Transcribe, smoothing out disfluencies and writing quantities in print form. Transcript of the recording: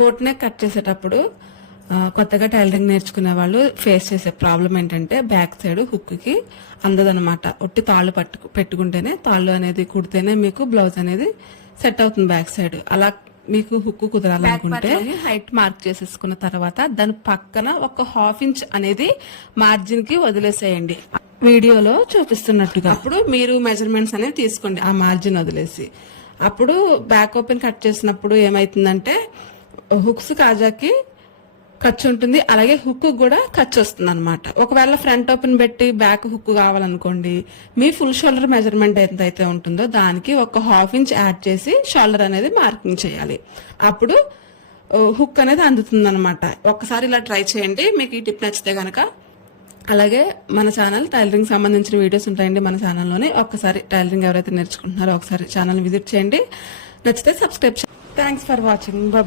Boat neck cut చేసేటప్పుడు కొత్తగా tailoring నేర్చుకునే వాళ్ళు ఫేస్ చేసే ప్రాబ్లం ఏంటంటే బ్యాక్ సైడ్ హుక్ కి అందదనమాట. ఒట్టి తాళ్ళు పెట్టుకుంటేనే, తాళ్ళు అనేది కుడితేనే మీకు బ్లౌజ్ అనేది సెట్ అవుతుంది బ్యాక్ సైడ్. అలా మీకు హుక్ కుదరాలనుకుంటే హైట్ మార్క్ చేసేసుకున్న తర్వాత దాని పక్కన ఒక 1/2 ఇంచ్ అనేది మార్జిన్ కి వదిలేసేయండి, వీడియోలో చూపిస్తున్నట్టుగా. అప్పుడు మీరు మెజర్మెంట్స్ అనేవి తీసుకోండి ఆ మార్జిన్ వదిలేసి. అప్పుడు బ్యాక్ ఓపెన్ కట్ చేసినప్పుడు ఏమైతుందంటే హుక్స్ కాజాకి ఖర్చు ఉంటుంది, అలాగే హుక్ కూడా ఖర్చు వస్తుంది అనమాట. ఒకవేళ ఫ్రంట్ ఓపెన్ పెట్టి బ్యాక్ హుక్ కావాలనుకోండి, మీ ఫుల్ షోల్డర్ మెజర్మెంట్ ఎంతైతే ఉంటుందో దానికి ఒక 1/2 ఇంచ్ యాడ్ చేసి షోల్డర్ అనేది మార్కింగ్ చేయాలి. అప్పుడు హుక్ అనేది అందుతుంది అనమాట. ఒక్కసారి ఇలా ట్రై చేయండి మీకు ఈ టిప్ నచ్చితే గనక. అలాగే మన ఛానల్ టైలరింగ్ సంబంధించిన వీడియోస్ ఉంటాయండి మన ఛానల్లోనే. ఒక్కసారి టైలరింగ్ ఎవరైతే నేర్చుకుంటున్నారో ఒకసారి ఛానల్ విజిట్ చేయండి. నచ్చితే సబ్స్క్రైబ్ చేయండి. Thanks for watching. బాయ్.